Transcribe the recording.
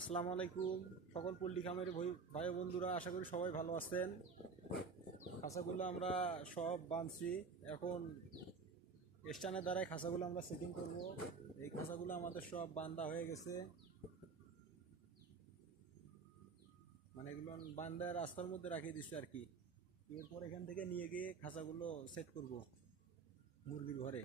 আসসালামু আলাইকুম সকল পোল্ট্রি খামারের ভাই বন্ধুরা, আশা করি সবাই ভালো আছেন। খাঁচাগুলো আমরা সব বাঁধছি, এখন স্ট্যান্ডের দ্বারাই খাঁচাগুলো আমরা সেটিং করব। এই খাঁচাগুলো আমাদের সব বান্ধা হয়ে গেছে, মানে এগুলো বান্ধা রাস্তার মধ্যে রাখিয়ে দিচ্ছে আর কি। এরপর এখান থেকে নিয়ে গিয়ে খাঁচাগুলো সেট করব মুরগির ঘরে।